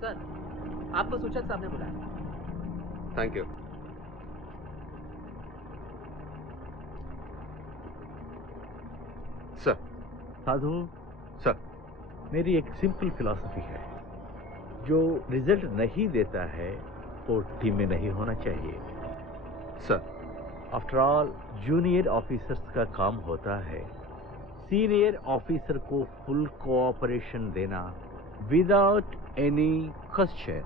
Sir, आपको सूचक साहब ने बुलाया। Thank you. Sir. Sadhu sir, मेरी एक सिंपल फिलॉसफी है, जो रिजल्ट नहीं देता है वो टीम में नहीं होना चाहिए। Sir. After all junior officers का काम होता है सीनियर ऑफिसर को फुल कोऑपरेशन देना without any question.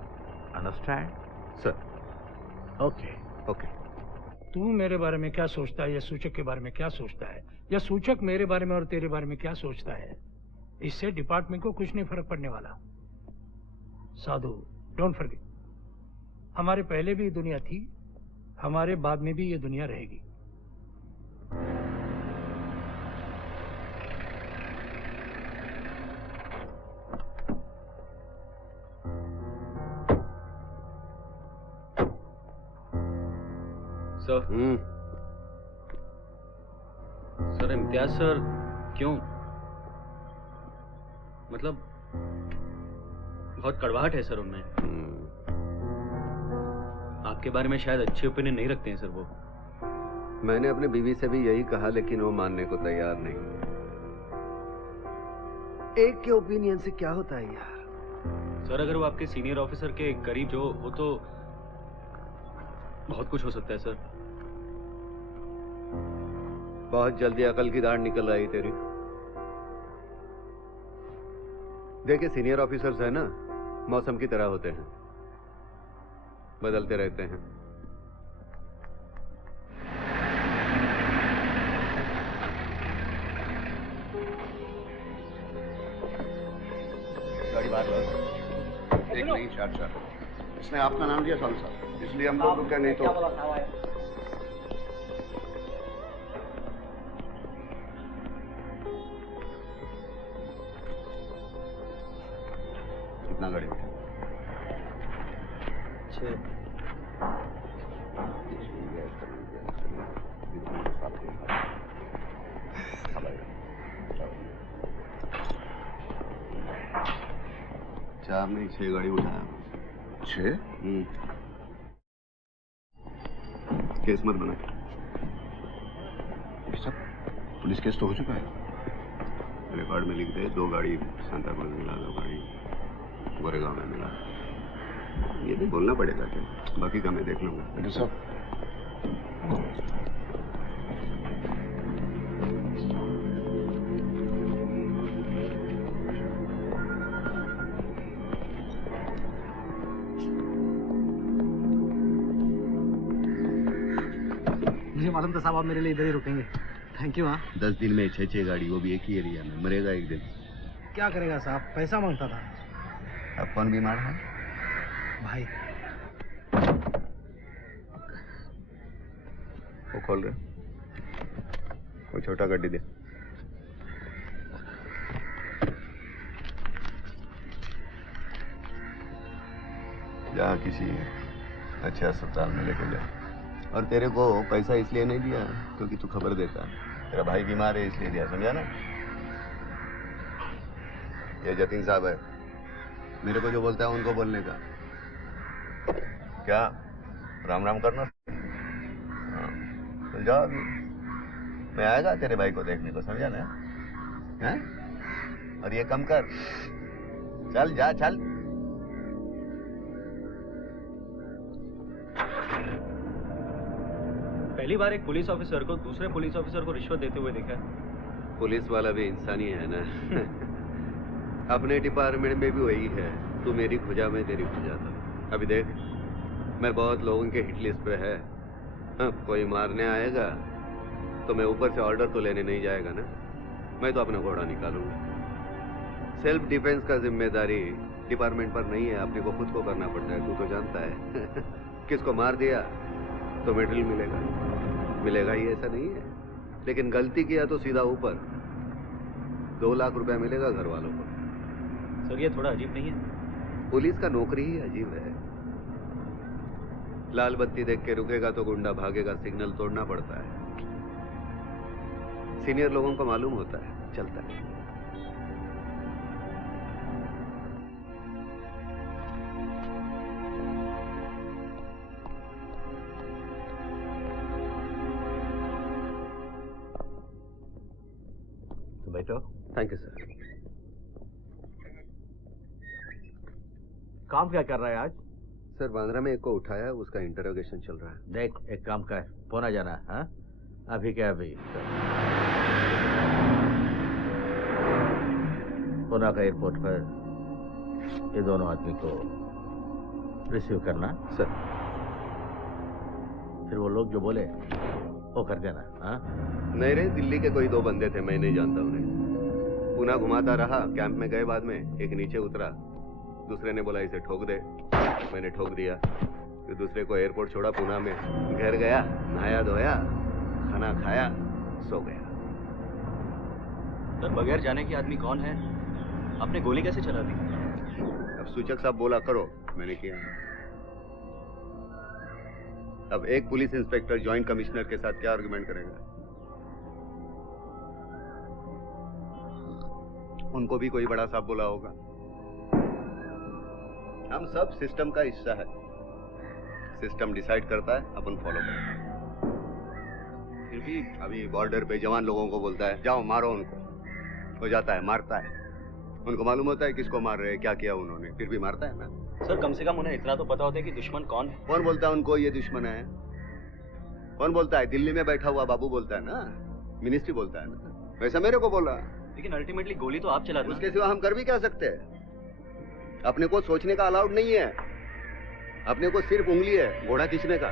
Understand? Sir. Okay okay. तू मेरे बारे में क्या सोचता है या सूचक के बारे में क्या सोचता है, या सूचक मेरे बारे में और तेरे बारे में क्या सोचता है, इससे डिपार्टमेंट को कुछ नहीं फर्क पड़ने वाला। साधु, डोंट फॉरगेट, हमारे पहले भी ये दुनिया थी, हमारे बाद में भी ये दुनिया रहेगी। सर। सर, इम्तियाज सर क्यों? मतलब बहुत कड़वाहट है सर उनमें। आपके बारे में शायद अच्छी ओपिनियन नहीं रखते हैं सर वो। मैंने अपने बीवी से भी यही कहा, लेकिन वो मानने को तैयार नहीं। एक के ओपिनियन से क्या होता है यार। सर, अगर वो आपके सीनियर ऑफिसर के करीब जो हो तो बहुत कुछ हो सकता है सर। बहुत जल्दी अकल की दाढ़ निकल रही तेरी। देखिए, सीनियर ऑफिसर्स है ना, मौसम की तरह होते हैं, बदलते रहते हैं। गाड़ी बाहर लो। एक नहीं, चार। इसने आपका नाम लिया साल साहब, इसलिए हम लोग रुके, नहीं तो। कितना गाड़ी में? 6। चार नहीं, 6 गाड़ी उठाया। 6? केस मत बना। सब पुलिस केस तो हो चुका है। रिकॉर्ड में लिख दे, 2 गाड़ी सांताक्रूज मिला, 2 गाड़ी गोरेगांव में मिला। ये भी बोलना पड़ेगा क्या? बाकी का मैं देख लूंगा। बेटे साहब, मुझे मालूम था साहब आप मेरे लिए इधर ही रुकेंगे। Thank you. हाँ, 10 दिन में 6 गाड़ी, वो भी एक ही एरिया में। मरेगा एक दिन। क्या करेगा साहब, पैसा मांगता था। अब कौन बीमार है? भाई वो खोल रहे, वो छोटा गड्डी दे। जा किसी अच्छे अस्पताल में लेके जा। और तेरे को पैसा इसलिए नहीं दिया क्योंकि तू खबर देता है। तेरा भाई बीमार है इसलिए दिया, समझा ना? ये जतीन साहब है, मेरे को जो बोलता है उनको बोलने का। क्या राम राम करना? तो जाओ अभी, मैं आएगा तेरे भाई को देखने को, समझा ना? हैं? और ये कम कर, चल जा, चल। पहली बार एक पुलिस ऑफिसर को दूसरे पुलिस ऑफिसर को रिश्वत देते हुए देखा है। पुलिस वाला भी इंसानी है ना। अपने डिपार्टमेंट में भी वही है। तू मेरी खुजा, मैं तेरी खुजा था। अभी देख, मैं बहुत लोगों के हिट लिस्ट पे है। कोई मारने आएगा तो मैं ऊपर से ऑर्डर तो लेने नहीं जाएगा ना, मैं तो अपना घोड़ा निकालूंगा। सेल्फ डिफेंस का जिम्मेदारी डिपार्टमेंट पर नहीं है, अपने को खुद को करना पड़ता है। तू तो जानता है। किसको मार दिया तो मेडल मिलेगा ही, ऐसा नहीं है। लेकिन गलती किया तो सीधा ऊपर 2 लाख रुपया मिलेगा घर वालों को। सर, ये थोड़ा अजीब नहीं है? पुलिस का नौकरी ही अजीब है। लाल बत्ती देख के रुकेगा तो गुंडा भागेगा, सिग्नल तोड़ना पड़ता है। सीनियर लोगों को मालूम होता है, चलता है। बैठो। Thank you sir. काम क्या कर रहा है आज? सर बांद्रा में एक को उठाया, उसका इंटरोगेशन चल रहा है। देख, एक काम कर, पुणे जाना। हाँ, अभी क्या अभी पुणे का एयरपोर्ट पर ये दोनों आदमी को रिसीव करना। सर फिर वो लोग जो बोले वो कर देना। हाँ, नहीं रे, दिल्ली के कोई 2 बंदे थे, मैं नहीं जानता उन्हें। पुणे घुमाता रहा, कैंप में गए, बाद में एक नीचे उतरा, दूसरे ने बोला इसे ठोक दे, मैंने ठोक दिया। फिर दूसरे को एयरपोर्ट छोड़ा, पुणे में घर गया, नहाया धोया, खाना खाया, सो गया। सर बगैर जाने के आदमी कौन है? आपने गोली कैसे चला दी? अब सूचक साहब बोला करो, मैंने किया। अब एक पुलिस इंस्पेक्टर जॉइंट कमिश्नर के साथ क्या आर्गुमेंट करेगा? उनको भी कोई बड़ा साहब बोला होगा। हम सब सिस्टम का हिस्सा है, सिस्टम डिसाइड करता है, अपन फॉलो करते हैं। फिर भी अभी बॉर्डर पे जवान लोगों को बोलता है जाओ मारो उनको, हो जाता है, मारता है। उनको मालूम होता है किसको मार रहे हैं, क्या किया उन्होंने, फिर भी मारता है ना। सर कम से कम उन्हें इतना तो पता होता है कि दुश्मन कौन है। कौन बोलता है उनको ये दुश्मन है? कौन बोलता है? दिल्ली में बैठा हुआ बाबू बोलता है ना, मिनिस्ट्री बोलता है ना, वैसा मेरे को बोला। लेकिन अल्टीमेटली गोली तो आप चला रहे हैं। उसके सिवा हम कर भी क्या सकते हैं? अपने को सोचने का अलाउड नहीं है, अपने को सिर्फ उंगली है घोड़ा खींचने का।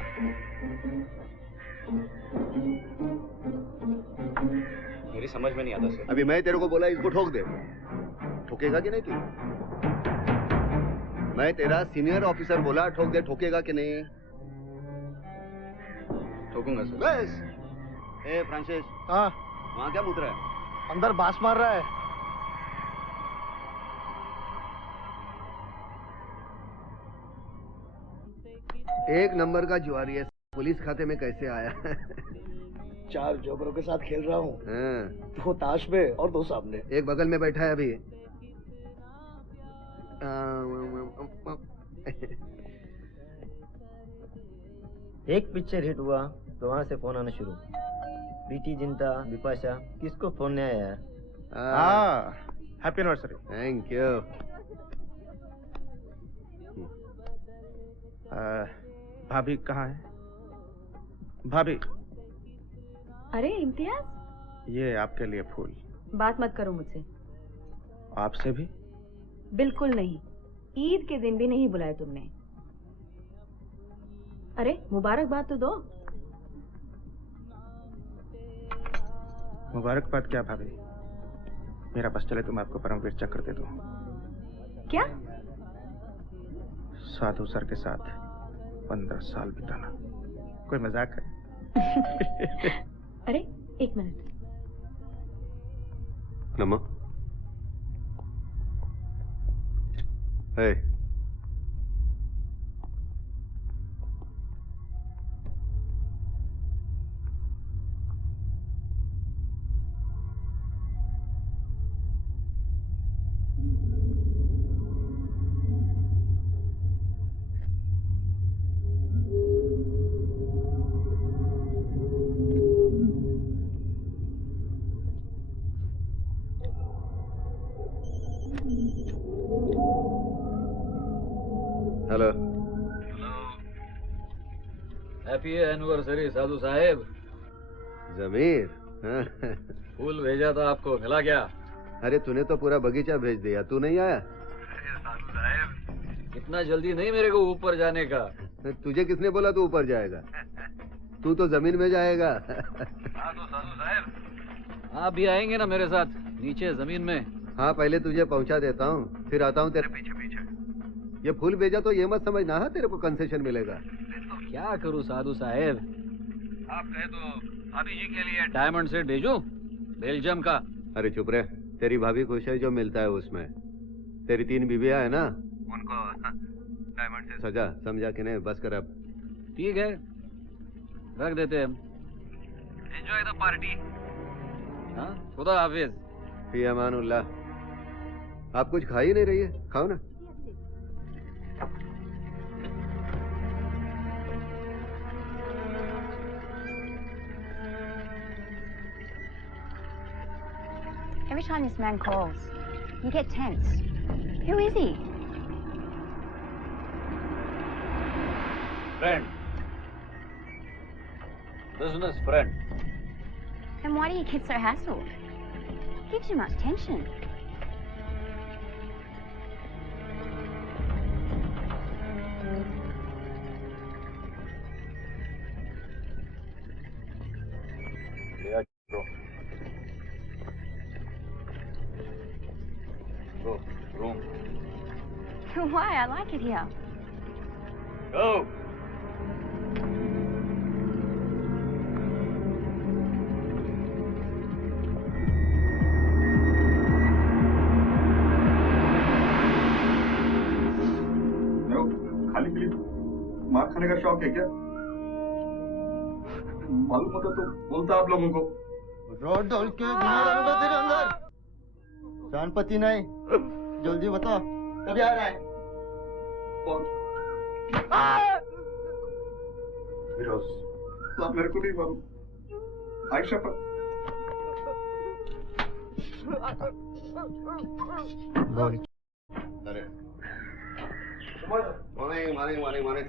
मेरी समझ में नहीं आता सर। अभी मैं तेरे को बोला इसको ठोक दे, ठोकेगा कि नहीं तू? मैं तेरा सीनियर ऑफिसर बोला ठोक दे, ठोकेगा कि नहीं? ठोकूंगा सर। बस। ए फ्रांसिस, हाँ, वहाँ क्या मुत रहा है? अंदर बांस मार रहा है। एक नंबर का जुआरी है, पुलिस खाते में कैसे आया? 4 जोकरों के साथ खेल रहा हूँ, हाँ, 2 ताश में और 2 सामने। एक बगल में बैठा है अभी। एक पिक्चर हिट हुआ तो वहां से फोन आना शुरू। प्रीति जिंटा, बिपाशा, किसको फोन नहीं आया यार? Happy anniversary. Thank you. भाभी कहाँ है? भाभी, अरे इम्तियाज, ये आपके लिए फूल। बात मत करो मुझसे। आपसे भी? बिल्कुल नहीं, ईद के दिन भी नहीं बुलाया तुमने। अरे मुबारकबाद तो दो। मुबारकबाद क्या भाभी, मेरा बस चले तो मैं आपको परमवीर चक्र दे दूं। क्या? साधु सर के साथ 15 साल बिताना कोई मजाक है? अरे एक मिनट। नमा, हे, हेलो। हैप्पी एनिवर्सरी साधु साहेब। जमीर, फूल भेजा था आपको, मिला क्या? अरे तूने तो पूरा बगीचा भेज दिया, तू नहीं आया? साधु साहेब, इतना जल्दी नहीं मेरे को ऊपर जाने का। तुझे किसने बोला तू ऊपर जाएगा? तू तो जमीन में जाएगा। साधु साहेब, आप भी आएंगे ना मेरे साथ नीचे जमीन में? हाँ, पहले तुझे पहुंचा देता हूँ, फिर आता हूँ तेरे पीछे पीछे। ये फूल भेजा तो ये मत समझना है तेरे को कंसेशन मिलेगा। तो क्या करूँ साधु साहेब, आप कहे तो भाभी जी के लिए डायमंड सेट भेजूं बेल्जियम का? अरे चुप रहे, तेरी भाभी खुश है जो मिलता है उसमें। तेरी 3 बीवियां है ना, उनको डायमंड से सजा, समझा कि नहीं? बस कर अब। ठीक है, रख देते हैं। Enjoy the party. हाँ, खुदा हाफिज। फी अमानुल्लाह। आप कुछ खा ही नहीं रही है, खाओ ना। Every time this man calls, you get tense. Who is he? Friend. Business friend. Then why do you get so hassled? Gives you much tension. Yeah, bro. Go, room. Why? I like it here. Go. खाली पीली मार खाने का शौक है क्या? मालूम होता तो बोलता आप लोगों को। रोड ढोल के घुमा दूंगा तेरे अंदर। जानपति नहीं, जल्दी बता कभी आ रहा है? कौन? फिरोज, आप मेरे को नहीं मालूम। आयशा पर। बोल। अरे मॉर्निंग मॉर्निंग मॉर्निंग मॉर्निंग।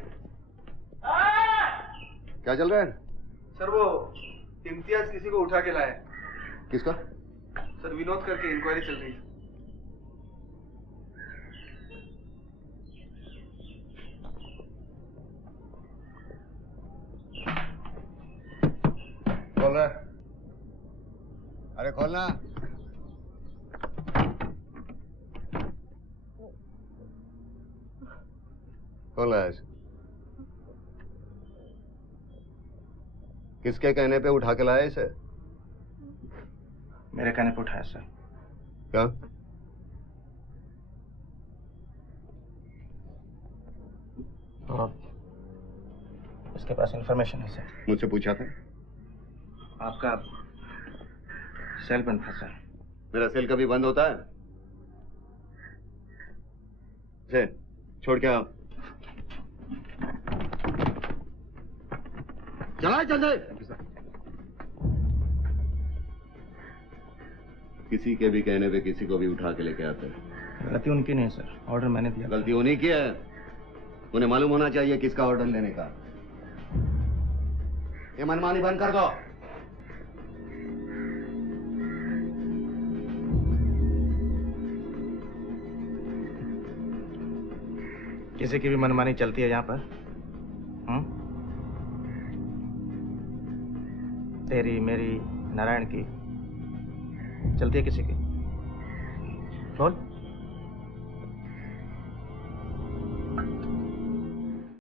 क्या चल रहा है? सर वो इम्तियाज किसी को उठा के लाया। किसका? सर विनोद करके इंक्वायरी चल रही है। खोल रहा है? अरे खोलना। खोल रहा है? किसके कहने पे उठा के लाया इसे? मेरे कहने पे उठाया सर। क्या? उसके पास इंफॉर्मेशन है सर। मुझसे पूछा था? आपका सेल बंद था सर। मेरा सेल कभी बंद होता है? से छोड़ के आओ। चला चल दे। किसी के भी कहने पे किसी को भी उठा के लेके आते हैं। गलती उनकी नहीं सर, ऑर्डर मैंने दिया। गलती उन्हीं की है। उन्हें मालूम होना चाहिए किसका ऑर्डर लेने का। ये मनमानी बंद कर दो। किसी की भी मनमानी चलती है यहाँ पर? तेरी, मेरी, नारायण की चलती है किसी की? बोल।